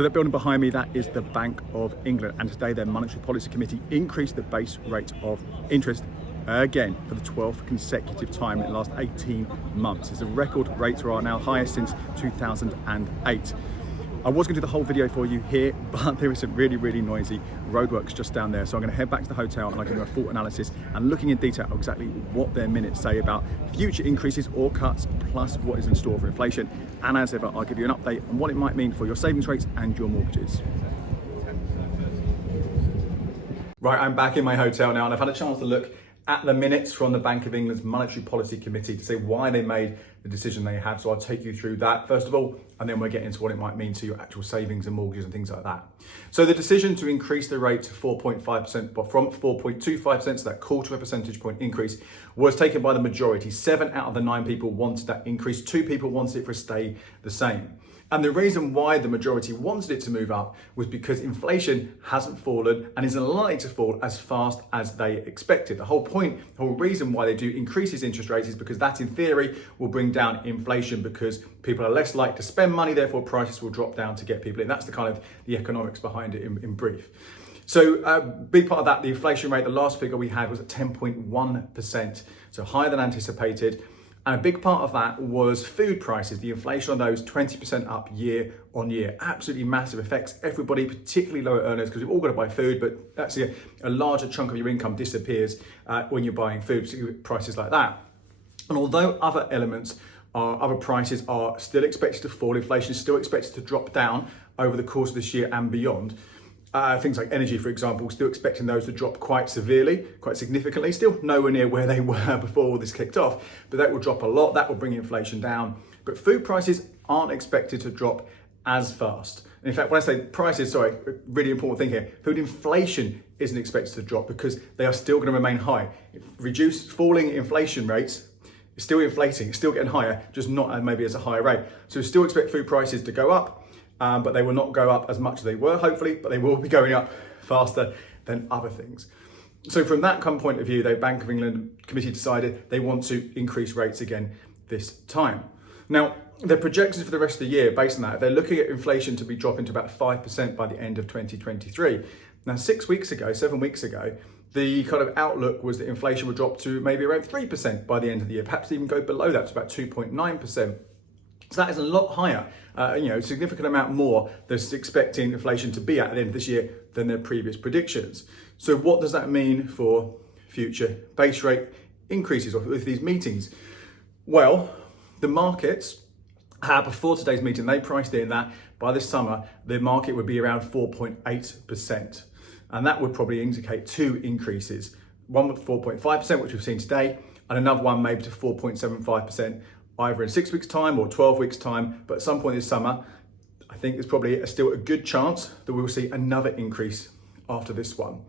So that building behind me, that is the Bank of England, and today their Monetary Policy Committee increased the base rate of interest again for the 12th consecutive time in the last 18 months. It's a record rate, are now highest since 2008. I was going to do the whole video for you here, but there is some really noisy roadworks just down there. So I'm going to head back to the hotel and I'll give you a full analysis and looking in detail exactly what their minutes say about future increases or cuts, plus what is in store for inflation. And as ever, I'll give you an update on what it might mean for your savings rates and your mortgages. Right, I'm back in my hotel now and I've had a chance to look at the minutes from the Bank of England's Monetary Policy Committee to say why they made the decision they have. So I'll take you through that first of all, and then we'll get into what it might mean to your actual savings and mortgages and things like that. So the decision to increase the rate to 4.5%, but from 4.25%, so that quarter of a percentage point increase, was taken by the majority. 7 out of the 9 people wanted that increase. 2 people wanted it to stay the same. And the reason why the majority wanted it to move up was because inflation hasn't fallen and is unlikely to fall as fast as they expected. The whole reason why they do increase these interest rates is because that in theory will bring down inflation, because people are less likely to spend money, therefore prices will drop down to get people in. That's the kind of the economics behind it in brief. So a big part of that, the inflation rate, the last figure we had was at 10.1%, so higher than anticipated. And a big part of that was food prices, the inflation on those 20% up year on year. Absolutely massive, affects everybody, particularly lower earners, because we've all got to buy food, but actually a larger chunk of your income disappears when you're buying food, particularly with prices like that. And although other prices are still expected to fall, inflation is still expected to drop down over the course of this year and beyond. Things like energy, for example, still expecting those to drop quite severely, quite significantly, still nowhere near where they were before all this kicked off, but that will drop a lot, that will bring inflation down. But food prices aren't expected to drop as fast. And in fact, when I say prices, sorry, really important thing here, food inflation isn't expected to drop because they are still going to remain high. Falling inflation rates, it's still inflating, it's still getting higher, just not maybe as a higher rate. So we still expect food prices to go up, but they will not go up as much as they were, hopefully, but they will be going up faster than other things. So from that point of view, the Bank of England committee decided they want to increase rates again this time. Now, their projections for the rest of the year, based on that, they're looking at inflation to be dropping to about 5% by the end of 2023. Now, 7 weeks ago, the kind of outlook was that inflation would drop to maybe around 3% by the end of the year, perhaps even go below that to about 2.9%. So that is a lot higher, a significant amount more they're expecting inflation to be at the end of this year than their previous predictions. So what does that mean for future base rate increases or with these meetings? Well, the markets before today's meeting, they priced in that by this summer, the market would be around 4.8%. And that would probably indicate 2 increases, one with 4.5%, which we've seen today, and another one maybe to 4.75%, either in 6 weeks' time or 12 weeks' time. But at some point this summer, I think there's probably still a good chance that we will see another increase after this one.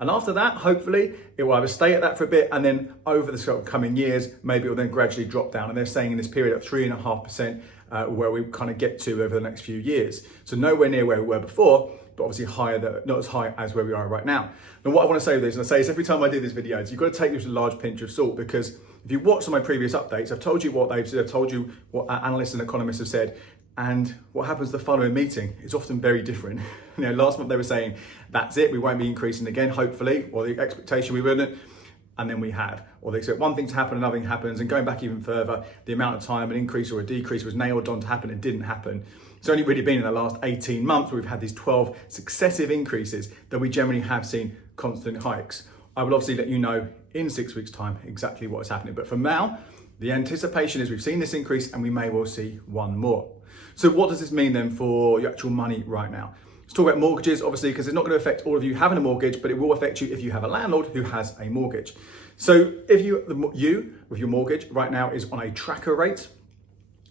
And after that, hopefully, it will either stay at that for a bit, and then over the sort of coming years, maybe it will then gradually drop down. And they're saying in this period of 3.5%, where we kind of get to over the next few years. So nowhere near where we were before, but obviously higher, not as high as where we are right now. Now, what I want to say with this, and I say this every time I do these videos, you've got to take this with a large pinch of salt, because if you watch some of my previous updates, I've told you what they've said, I've told you what analysts and economists have said, and what happens the following meeting is often very different. Last month they were saying, that's it, we won't be increasing again, hopefully, or the expectation we wouldn't, and then we have. Or they expect one thing to happen, another thing happens, and going back even further, the amount of time an increase or a decrease was nailed on to happen, it didn't happen. It's only really been in the last 18 months where we've had these 12 successive increases that we generally have seen constant hikes. I will obviously let you know in 6 weeks' time exactly what is happening. But from now, the anticipation is we've seen this increase and we may well see one more. So what does this mean then for your actual money right now? Let's talk about mortgages, obviously, because it's not going to affect all of you having a mortgage, but it will affect you if you have a landlord who has a mortgage. So if you with your mortgage right now is on a tracker rate,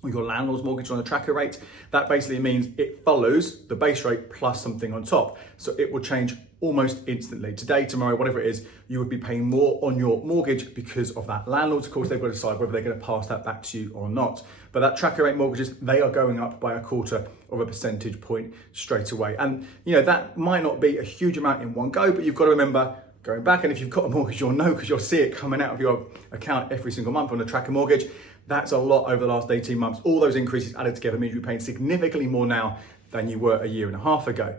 or your landlord's mortgage on a tracker rate, that basically means it follows the base rate plus something on top. So it will change almost instantly. Today, tomorrow, whatever it is, you would be paying more on your mortgage because of that. Landlords, of course, they've got to decide whether they're going to pass that back to you or not. But that tracker rate mortgages, they are going up by 1/4 of a percentage point straight away. And that might not be a huge amount in one go, but you've got to remember going back, and if you've got a mortgage, you'll know because you'll see it coming out of your account every single month on a tracker mortgage. That's a lot over the last 18 months. All those increases added together means you're paying significantly more now than you were a year and a half ago.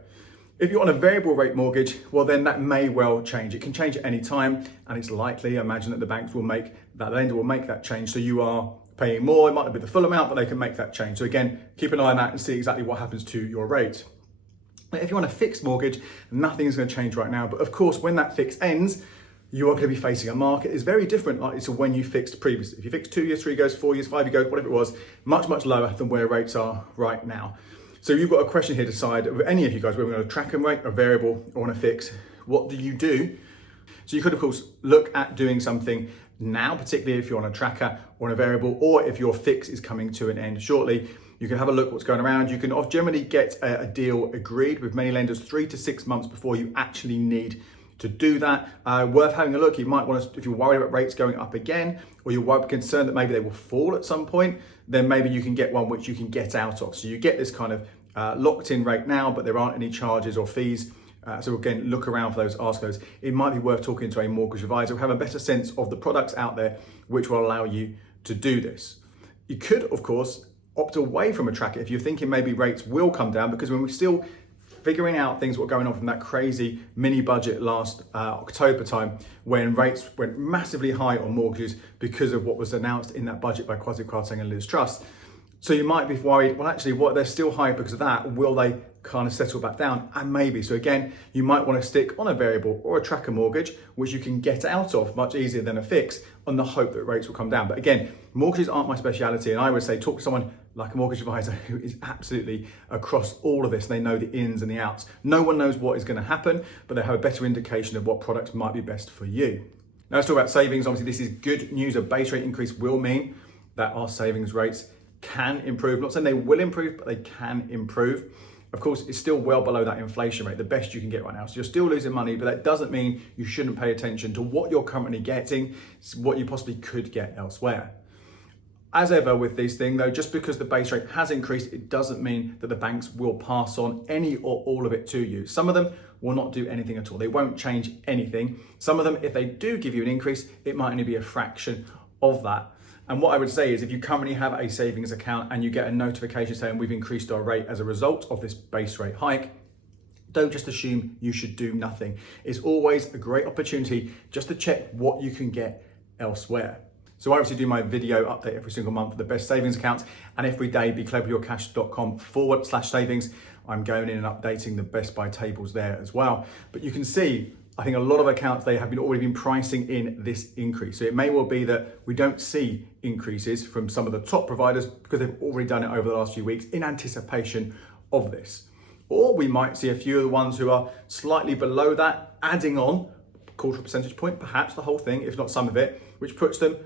If you're on a variable rate mortgage, well then that may well change. It can change at any time, and it's likely, I imagine, that the banks will make, that lender will make that change. So you are paying more, it might not be the full amount, but they can make that change. So again, keep an eye on that and see exactly what happens to your rate. If you're on a fixed mortgage, nothing is going to change right now. But of course, when that fix ends, you are going to be facing a market is very different like to when you fixed previously. If you fixed 2 years, 3 years, 4 years, 5 years, whatever it was, much, much lower than where rates are right now. So you've got a question here to decide, any of you guys, whether we're on a track and rate, a variable, or on a fix. What do you do? So you could, of course, look at doing something now, particularly if you're on a tracker or on a variable, or if your fix is coming to an end shortly. You can have a look what's going around. You can generally get a deal agreed with many lenders 3 to 6 months before you actually need to do that. Worth having a look. You might want to, if you're worried about rates going up again, or you're concerned that maybe they will fall at some point, then maybe you can get one which you can get out of. So you get this kind of locked in rate now, but there aren't any charges or fees. So again, look around for those, ask those. It might be worth talking to a mortgage advisor who have a better sense of the products out there which will allow you to do this. You could, of course, opt away from a tracker if you're thinking maybe rates will come down, because when we're still figuring out things what were going on from that crazy mini budget last October time, when rates went massively high on mortgages because of what was announced in that budget by Quidco and Liz Truss. So you might be worried, well, actually, what, they're still high because of that. Will they kind of settle back down? And maybe. So again, you might want to stick on a variable or a tracker mortgage, which you can get out of much easier than a fix, on the hope that rates will come down. But again, mortgages aren't my speciality. And I would say talk to someone like a mortgage advisor who is absolutely across all of this. They know the ins and the outs. No one knows what is going to happen, but they have a better indication of what products might be best for you. Now let's talk about savings. Obviously, this is good news. A base rate increase will mean that our savings rates can improve. Not saying they will improve, but they can improve. Of course, it's still well below that inflation rate, the best you can get right now. So you're still losing money, but that doesn't mean you shouldn't pay attention to what you're currently getting, what you possibly could get elsewhere. As ever with these things though, just because the base rate has increased, it doesn't mean that the banks will pass on any or all of it to you. Some of them will not do anything at all. They won't change anything. Some of them, if they do give you an increase, it might only be a fraction of that. And what I would say is, if you currently have a savings account and you get a notification saying we've increased our rate as a result of this base rate hike, don't just assume you should do nothing. It's always a great opportunity just to check what you can get elsewhere. So I obviously do my video update every single month for the best savings accounts, and every day becleveryourcash.com/savings. I'm going in and updating the best buy tables there as well. But you can see, I think a lot of accounts, they have already been pricing in this increase. So it may well be that we don't see increases from some of the top providers because they've already done it over the last few weeks in anticipation of this. Or we might see a few of the ones who are slightly below that, adding on a quarter percentage point, perhaps the whole thing, if not some of it, which puts them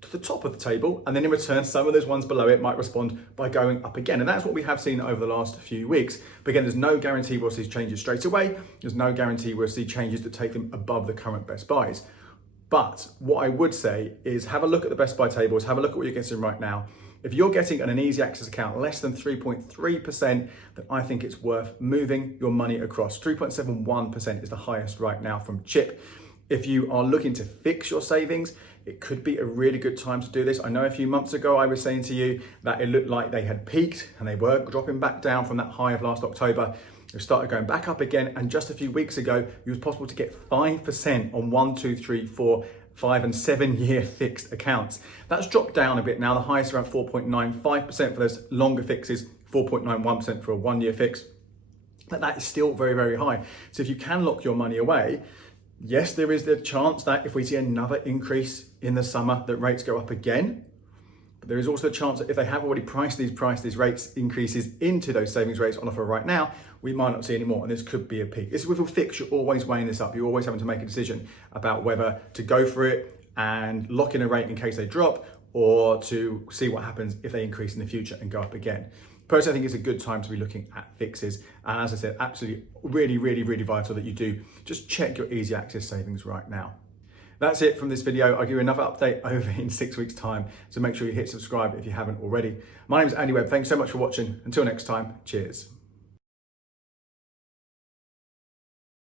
to the top of the table. And then in return, some of those ones below it might respond by going up again. And that's what we have seen over the last few weeks. But again, there's no guarantee we'll see changes straight away. There's no guarantee we'll see changes that take them above the current best buys. But what I would say is have a look at the best buy tables, have a look at what you're getting right now. If you're getting an easy access account less than 3.3%, then I think it's worth moving your money across. 3.71% is the highest right now from Chip. If you are looking to fix your savings, it could be a really good time to do this. I know a few months ago I was saying to you that it looked like they had peaked and they were dropping back down from that high of last October. They've started going back up again, and just a few weeks ago, it was possible to get 5% on 1, 2, 3, 4, 5 and 7 year fixed accounts. That's dropped down a bit now. The highest around 4.95% for those longer fixes, 4.91% for a 1 year fix. But that is still very, very high. So if you can lock your money away, yes, there is the chance that if we see another increase in the summer, that rates go up again. But there is also a chance that if they have already priced these rates increases into those savings rates on offer right now, we might not see any more, and this could be a peak. This is with a fix, you're always weighing this up. You're always having to make a decision about whether to go for it and lock in a rate in case they drop, or to see what happens if they increase in the future and go up again. Personally, I think it's a good time to be looking at fixes. And as I said, absolutely really, really, really vital that you do just check your easy access savings right now. That's it from this video. I'll give you another update over in 6 weeks' time. So make sure you hit subscribe if you haven't already. My name is Andy Webb. Thanks so much for watching. Until next time, cheers.